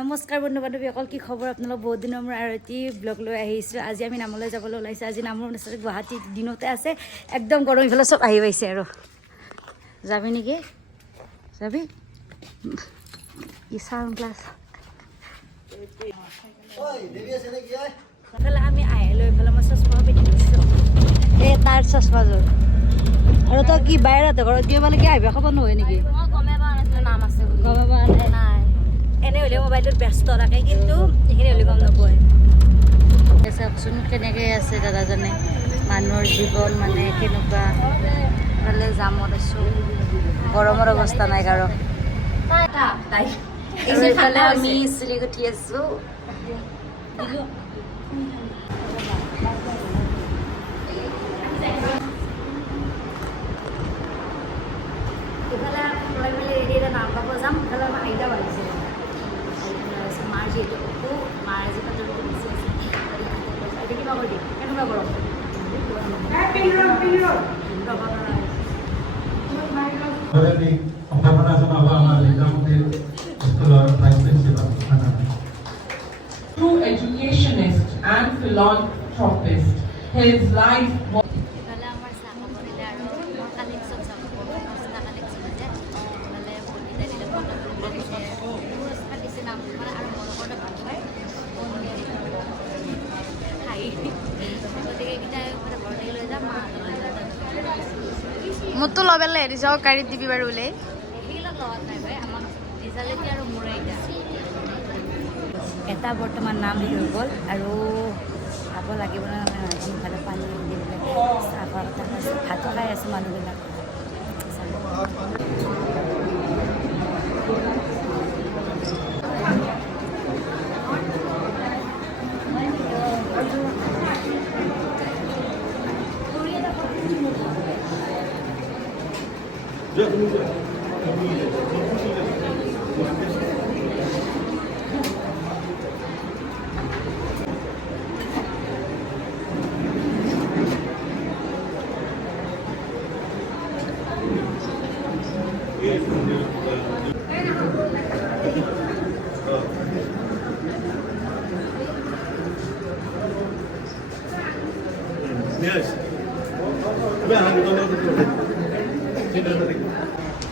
নমস্কাৰ বন্ধু বান্ধৱীসকল, কি খবৰ আপোনালোক? বহুত দিনৰ মূৰত আৰু এটি ব্লগ লৈ আহিছোঁ। আজি আমি নামলৈ যাবলৈ ওলাইছোঁ। আজি নামৰ অনুষ্ঠান গুৱাহাটী দিনতে আছে, একদম গৰম। ইফালে চব আহি পাইছে আৰু যাবি নেকি? যাবি চাউণ্ড ক্লাছ এইফালে আমি আহিলোঁ। এইফালে মই চশমা পিন্ধি লৈছোঁ, এই তাৰ চশমাযোৰ। আৰু তই কি বাহিৰত ঘৰত গৈ মানে কি আহিবা খবৰ নহয় নেকি? নাম আছে গম পোৱা নাই। এনে হ'লে মোবাইলটোত ব্যস্ত থাকে, কিন্তু এইখিনি হ'লে গম নাপায়। চাওকচোন কেনেকৈ আছে দাদাজনে, মানুহৰ জীৱন মানে কেনেকুৱা। ইফালে জামত আছোঁ, গৰমৰ অৱস্থা নাই কাৰো। আৰু এইফালে আমি চিলিগুটি আছোঁ। ইফালে এৰি নাম পাব যাম। ইফালে আমাৰ আইতা বাঢ়িছে, মাৰ যিহেতু মাৰ আজি পাতলটো বেছি আছে। এতিয়া কিবা কৰি দিম, কেনেকুৱা গৰম সম্ভাৱনা জনাব আমাৰ লিংগামন্দিৰ স্কুলৰ vice principal. True educationist and philanthropist, his life was মোৰতো ল'বেলে হেৰি যাওক গাড়ীত দিবি বাৰু বোলে। এটা বৰ্তমান নাম হৈ গ'ল আৰু খাব লাগিব নহয়। ইফালে পানী দি চাহ খোৱাৰ কথা কৈছে, ভাতো খাই আছে মানুহবিলাক।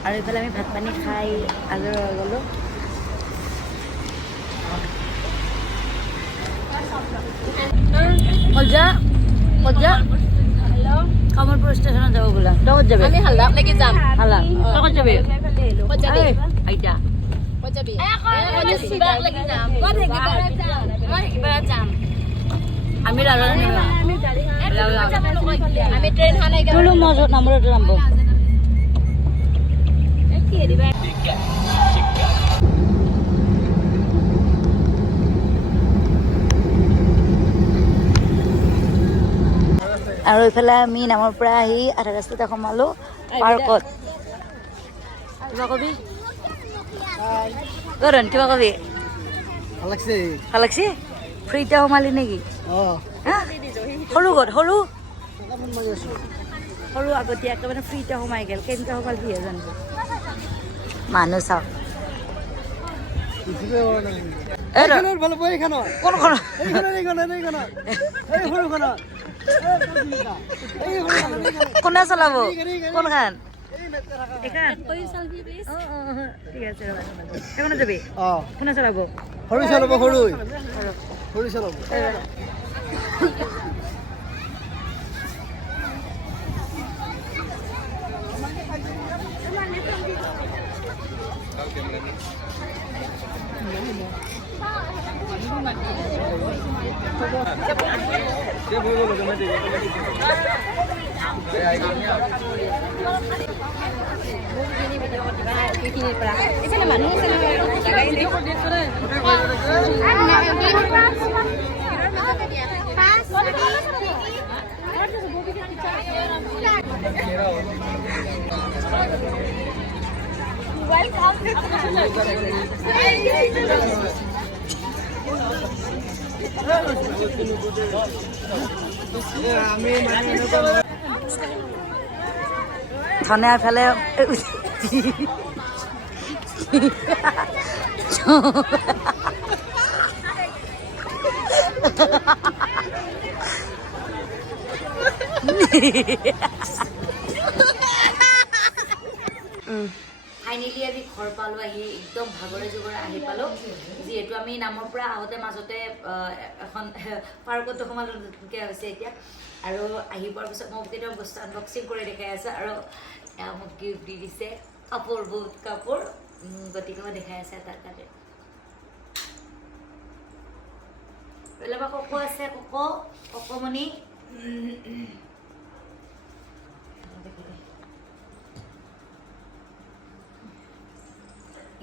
আৰু এইফালে আমি ভাত পানী খাই আজৰি হৈ গ'লোঁ। কমলপুৰ ষ্টেচনত যাব বোলা। তই যাবি? আমি হাল্লালৈকে যাম। হাল্লা তই যাবি? আইতা আমি নাম্বাৰটো নাম্ব আৰু এইফালে আমি নামৰ পৰা আহি আধা ৰাস্তাতে সোমালো পাৰ্কত। কিবা কবি কৰণ? কিবা কবি? ভাল লাগছে। ফ্ৰীতে সোমালি নেকি? সৰু ঘৰ সৰু সৰু আগতীয়াকৈ মানে ফ্ৰীতে সোমাই গ'ল। কেনেকৈ সোমাল সিহে জানিব। মানুহ চাওক কোনে চলাব? কোনখান? ঠিক আছে, কোনে যাবি? কোনে চলাব? সৰু চলাব, সৰু সৰু চলাব। ধনে এফালে ফাইনেলি আমি ঘৰ পালোঁ আহি একদম ভাগৰে জোগৰে আহি পালোঁ যিহেতু আমি নামৰ পৰা আহোঁতে মাজতে এখন পাৰ্কতো সোমালোঁ নতুনকৈ হৈছে এতিয়া আৰু আহি পোৱাৰ পিছত মই কেতিয়াবা বস্তু আনবক্সিং কৰি দেখাই আছোঁ আৰু মোক গিফ্ট দি দিছে কাপোৰ বহুত কাপোৰ গতিকে মই দেখাই আছে তাৰ কাৰণে বেলেগ কক আছে ককমণি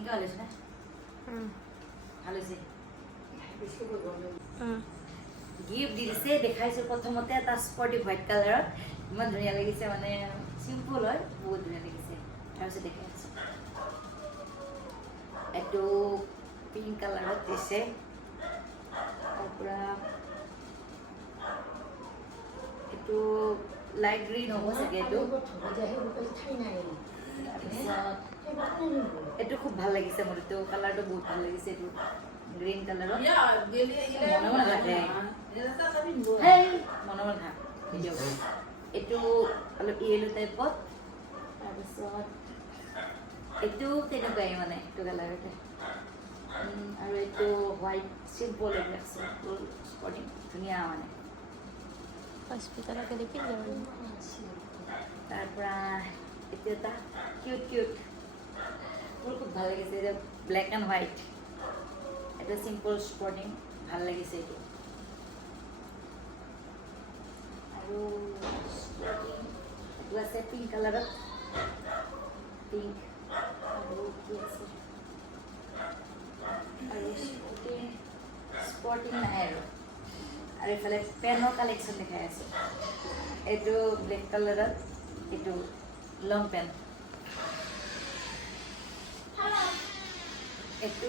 ভাল হৈছে নে ভাল হৈছে গিফ্ট দি দিছে দেখাইছোঁ প্ৰথমতে এটা স্পৰ্টিভ হোৱাইট কালাৰত ইমান ধুনীয়া লাগিছে মানে চিম্পল হয় বহুত ধুনীয়া লাগিছে তাৰপিছত দেখাই আছোঁ এইটো পিংক কালাৰত দিছে তাৰপৰা এইটো লাইট গ্ৰীণ হ'ব চাগে এইটো এইটো খুব ভাল লাগিছে মোৰ এইটো কালাৰটো বহুত ভাল লাগিছে এইটো গ্ৰীণ কালাৰত মনে নাথাকে মনে নাথাক এইটো অলপ য়েলো টাইপত তাৰপিছত এইটো তেনেকুৱাই মানে এইটো কালাৰতে আৰু এইটো হোৱাইট চিম্পল এইবিলাক চিম্পল স্পৰ্টিং ধুনীয়া মানে হস্পিটেলকে দেখি যাব তাৰপৰা এইটো এটা কিউট মোৰ খুব ভাল লাগিছে এইটো ব্লেক এণ্ড হোৱাইট এটা চিম্পল স্পৰ্টিং ভাল লাগিছে এইটো আৰু এইটো আছে পিংক কালাৰত পিংক আৰু কি আছে আৰু স্পৰ্টিং নাই আৰু এইফালে পেনৰ কালেকশ্যন দেখাই আছে এইটো ব্লেক কালাৰত এইটো লং পেণ্ট এইটো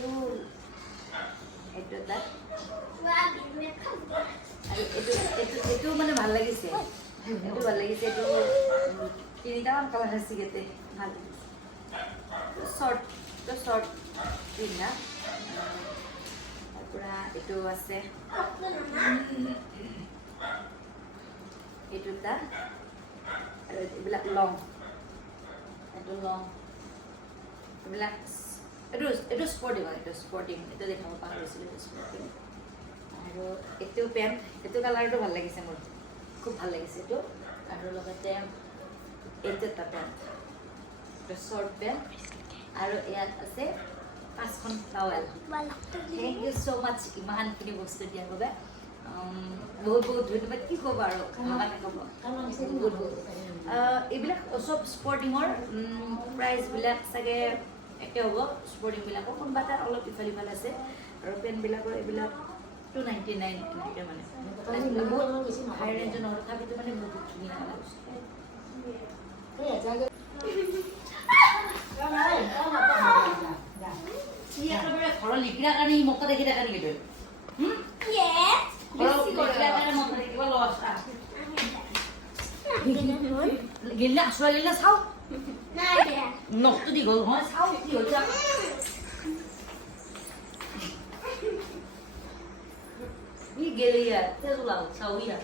এটা আৰু এইটো মানে ভাল লাগিছে এইটো ভাল লাগিছে এইটো তিনিটামান কালাৰ আছে ইয়াতে ভাল লাগিছে শ্বৰ্ট পিন্ধা তাৰপৰা এইটো আছে এইটো এটা আৰু এইবিলাক লং এইটো লং এইবিলাক এইটো স্পৰ্টিং হয় এইটো স্পৰ্টিং এইটো দেখাব পাহৰিছিলোঁ এইটো স্পৰ্টিং আৰু এইটো পেণ্ট এইটো কালাৰটো ভাল লাগিছে মোৰ খুব ভাল লাগিছে এইটো আৰু লগতে এইটো এটা পেণ্ট এইটো শ্বৰ্ট পেণ্ট আৰু ইয়াত আছে 5খন টাৱেল থেংক ইউ ছ' মাছ ইমানখিনি বস্তু দিয়াৰ বাবে বহুত ধন্যবাদ কি ক'ব আৰু এইবিলাক চব স্পৰ্টিঙৰ প্ৰাইচবিলাক চাগে একে হ'ব স্পৰ্টিংবিলাকৰ কোনোবা এটা অলপ ইফাল সিফাল আছে আৰু পেণ্টবিলাকৰ এইবিলাক 299 এনেকৈ মানে বহুত হাই ৰেঞ্জৰ নহয় তথাপিতো মানে বহুত ধুনীয়া একেবাৰে ঘৰৰ লিখিৰা কাৰণে ই মকা দেখি দেখা নেকি তই গিলে আচৰা গিলে চাও নখটো দীঘল নহয় চাও কি হৈছে ই গেলে ইয়াত তেজ ওলাব চাও ইয়াত